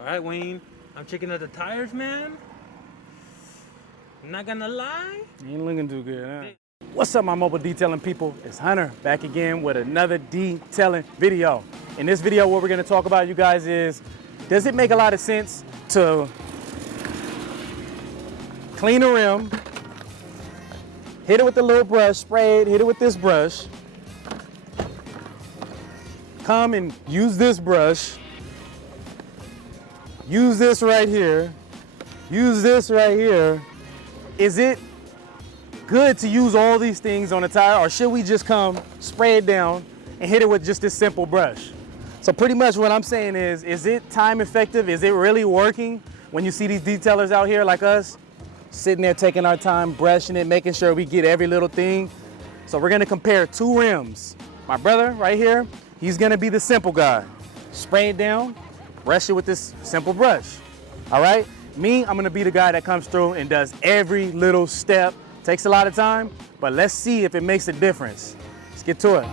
All right, Wayne, I'm checking out the tires, man. I'm not gonna lie. Ain't looking too good, huh? What's up, my mobile detailing people? It's Hunter back again with another detailing video. In this video, what we're gonna talk about, you guys, is does it make a lot of sense to clean a rim, hit it with the little brush, spray it, hit it with this brush, come and use this brush, use this right here, use this right here. Is it good to use all these things on a tire, or should we just come, spray it down, and hit it with just this simple brush? So pretty much what I'm saying is it time effective? Is it really working when you see these detailers out here like us, sitting there taking our time, brushing it, making sure we get every little thing? So we're gonna compare two rims. My brother right here, he's gonna be the simple guy. Spray it down, brush it with this simple brush, all right? Me, I'm gonna be the guy that comes through and does every little step. Takes a lot of time, but let's see if it makes a difference. Let's get to it.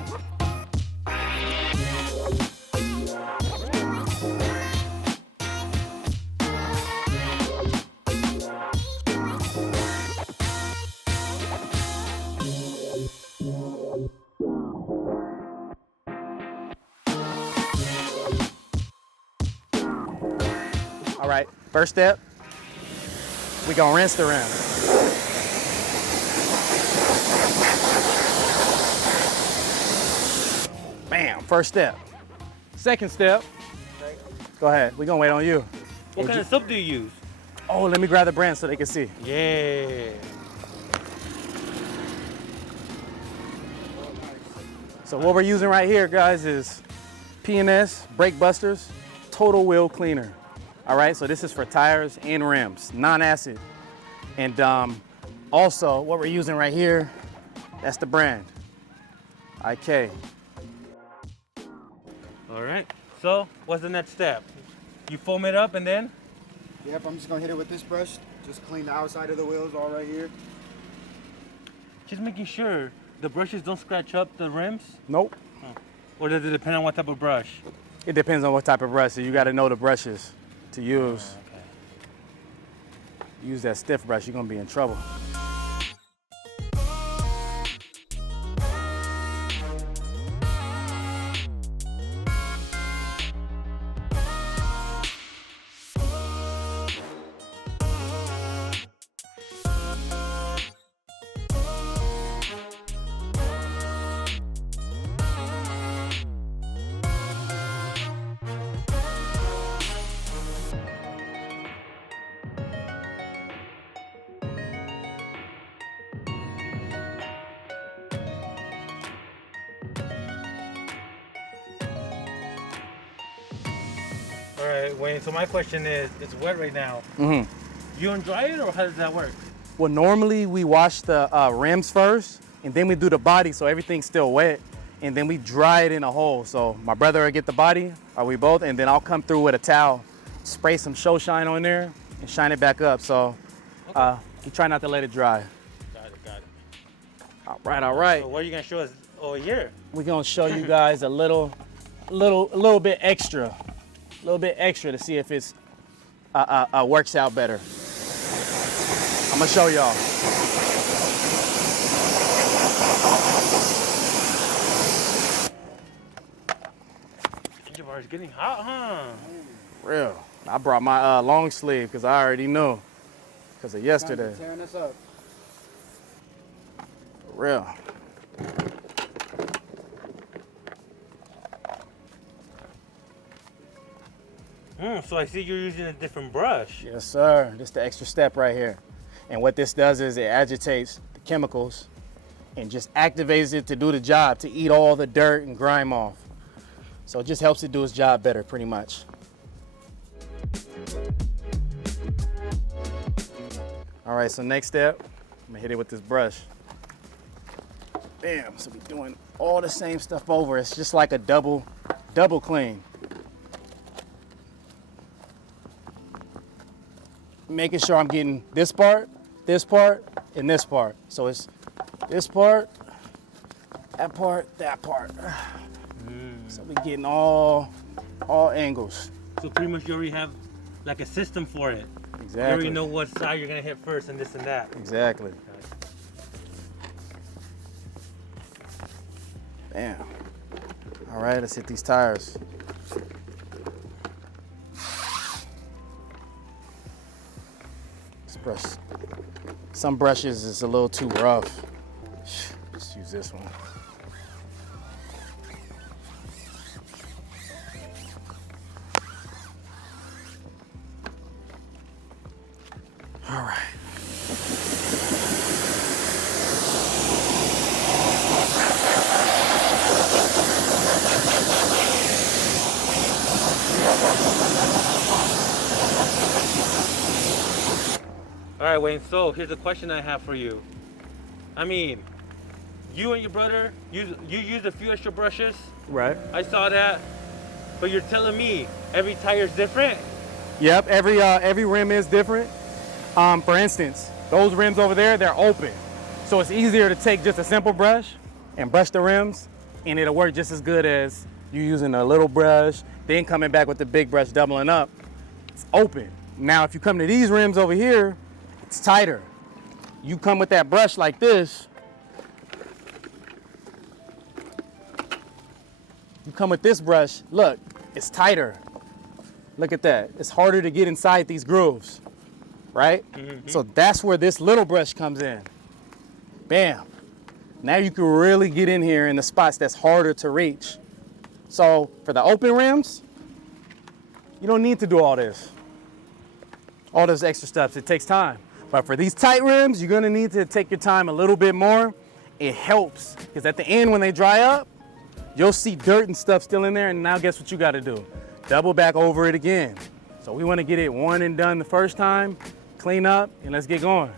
All right, first step, we gonna rinse the rim. Bam, first step. Second step, go ahead, we gonna wait on you. What kind of soap do you use? Oh, let me grab the brand so they can see. Yeah. So what we're using right here, guys, is P&S Brake Busters Total Wheel Cleaner. All right, so this is for tires and rims, non-acid. And also what we're using right here, that's the brand, IK. All right, so what's the next step? You foam it up and then? Yep, I'm just gonna hit it with this brush. Just clean the outside of the wheels all right here. Just making sure the brushes don't scratch up the rims? Nope. Or does it depend on what type of brush? It depends on what type of brush, so you gotta know the brushes to use. Okay. Use that stiff brush, you're gonna be in trouble. All right, Wayne, so my question is, it's wet right now. Mm-hmm. You undry it or how does that work? Well, normally we wash the rims first, and then we do the body so everything's still wet, and then we dry it in a hole. So my brother will get the body, or we both, and then I'll come through with a towel, spray some show shine on there, and shine it back up. So we try not to let it dry. Got it. All right, all right. So what are you gonna show us over here? We're gonna show you guys a little bit extra to see if it's works out better. I'm gonna show y'all. It's getting hot, huh? Real. I brought my long sleeve because I already knew because of yesterday. Tearing this up. Real. So I see you're using a different brush. Yes, sir. This is the extra step right here. And what this does is it agitates the chemicals and just activates it to do the job, to eat all the dirt and grime off. So it just helps it do its job better, pretty much. All right, so next step, I'm gonna hit it with this brush. Bam, so we're doing all the same stuff over. It's just like a double clean. Making sure I'm getting this part, and this part. So it's this part, that part, that part. So we're getting all angles. So pretty much you already have like a system for it. Exactly. You already know what side you're gonna hit first and this and that. Exactly. Bam. All right, let's hit these tires. This brush, some brushes is a little too rough. Let's use this one. All right. All right, Wayne, so here's a question I have for you. I mean, you and your brother, you used a few extra brushes. Right. I saw that, but you're telling me every tire's different? Yep, every rim is different. For instance, those rims over there, they're open. So it's easier to take just a simple brush and brush the rims, and it'll work just as good as you using a little brush, then coming back with the big brush, doubling up. It's open. Now, if you come to these rims over here, it's tighter. You come with that brush like this. You come with this brush, look, it's tighter. Look at that. It's harder to get inside these grooves, right? Mm-hmm. So that's where this little brush comes in. Bam. Now you can really get in here in the spots that's harder to reach. So for the open rims, you don't need to do all those extra steps. It takes time. But for these tight rims, you're gonna need to take your time a little bit more. It helps, because at the end when they dry up, you'll see dirt and stuff still in there, and now guess what you gotta do? Double back over it again. So we wanna get it one and done the first time, clean up, and let's get going.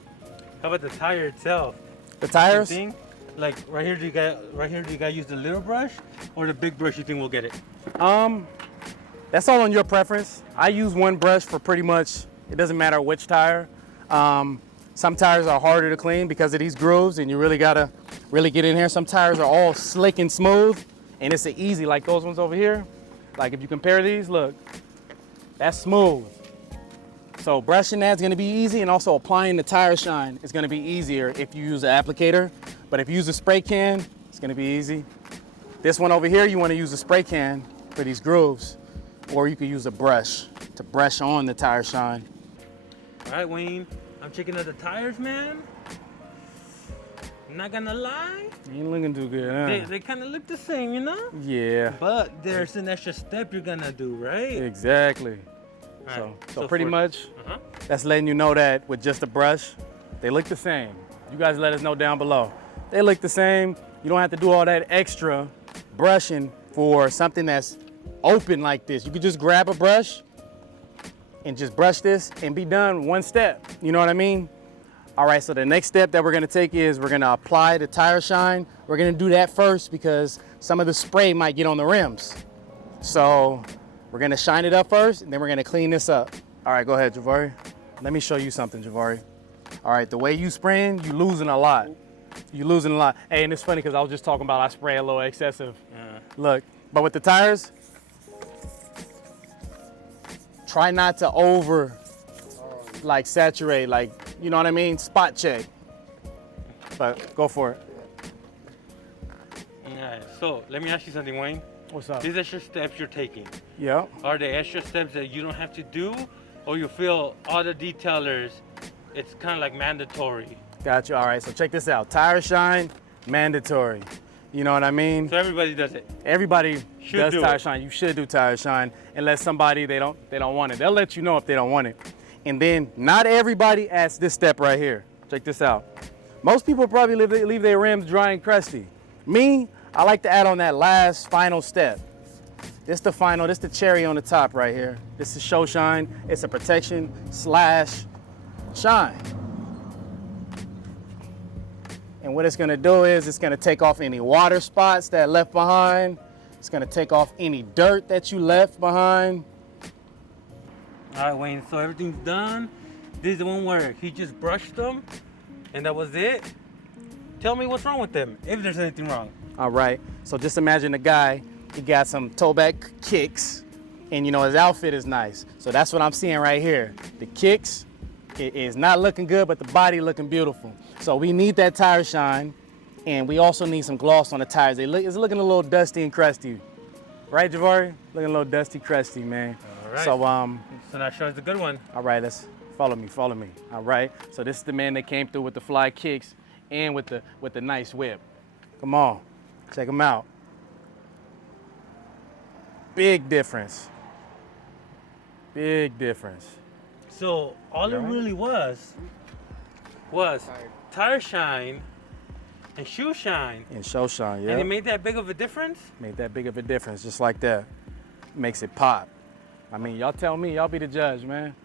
How about the tire itself? The tires? Same thing? Like right here, do you guys use the little brush or the big brush you think will get it? That's all on your preference. I use one brush for pretty much, it doesn't matter which tire. Some tires are harder to clean because of these grooves, and you really gotta get in here. Some tires are all slick and smooth, and it's easy, like those ones over here. Like if you compare these, look, that's smooth. So brushing that's gonna be easy, and also applying the tire shine is gonna be easier if you use an applicator. But if you use a spray can, it's gonna be easy. This one over here, you wanna use a spray can for these grooves, or you could use a brush to brush on the tire shine. All right, Wayne, I'm checking out the tires, man. I'm not gonna lie. Ain't looking too good, huh? They kind of look the same, you know? Yeah. But there's an extra step you're gonna do, right? Exactly. Right. So pretty much, that's letting you know that with just a brush, they look the same. You guys let us know down below. They look the same. You don't have to do all that extra brushing for something that's open like this. You could just grab a brush and just brush this and be done one step. You know what I mean? All right, so the next step that we're gonna take is we're gonna apply the tire shine. We're gonna do that first because some of the spray might get on the rims. So we're gonna shine it up first, and then we're gonna clean this up. All right, go ahead, Javari. Let me show you something, Javari. All right, the way you spraying, you losing a lot. You losing a lot. Hey, and it's funny because I was just talking about I spray a little excessive. Look, but with the tires, try not to over saturate, you know what I mean? Spot check. But go for it. Yeah, so let me ask you something, Wayne. What's up? These extra steps you're taking, Yeah. are they extra steps that you don't have to do, or you feel other detailers, it's kind of like mandatory? Got you. All right, so check this out. Tire shine, mandatory. You know what I mean? So everybody does it. Everybody does do tire it. shine. You should do tire shine, unless somebody they don't want it. They'll let you know if they don't want it. And then not everybody adds this step right here. Check this out. Most people probably leave their rims dry and crusty. Me, I like to add on that last final step. This the cherry on the top right here. This is show shine. It's a protection / shine. And what it's gonna do is it's gonna take off any water spots that left behind. It's gonna take off any dirt that you left behind. All right, Wayne, so everything's done. This is the one where he just brushed them, and that was it. Tell me what's wrong with them, if there's anything wrong. All right, so just imagine a guy, he got some toe back kicks, and you know, his outfit is nice. So that's what I'm seeing right here. The kicks, it is not looking good, but the body looking beautiful. So we need that tire shine, and we also need some gloss on the tires. It's looking a little dusty and crusty. Right, Javari? Looking a little dusty, crusty, man. All right. So now show us the good one. all right, let's follow me. All right. So this is the man that came through with the fly kicks and with the nice whip. Come on, check him out. Big difference. Big difference. So all it Right. really was tire shine and shoe shine. And show shine, yeah. And it made that big of a difference? Made that big of a difference, just like that. Makes it pop. I mean, y'all tell me, y'all be the judge, man.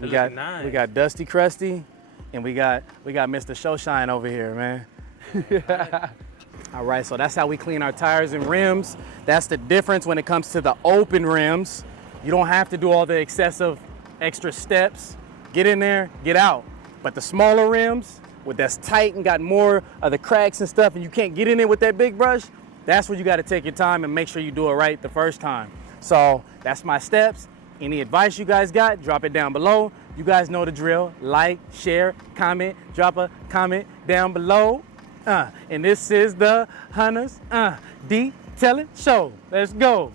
We They're got looking nice. we got Dusty Crusty, and we got Mr. Showshine over here, man. All right, so that's how we clean our tires and rims. That's the difference when it comes to the open rims. You don't have to do all the excessive extra steps. Get in there, get out. But the smaller rims, with that's tight and got more of the cracks and stuff, and you can't get in there with that big brush, that's where you got to take your time and make sure you do it right the first time. So that's my steps. Any advice you guys got, drop it down below. You guys know the drill. Like, share, comment, drop a comment down below. And this is the Hunters Detailing Show. Let's go.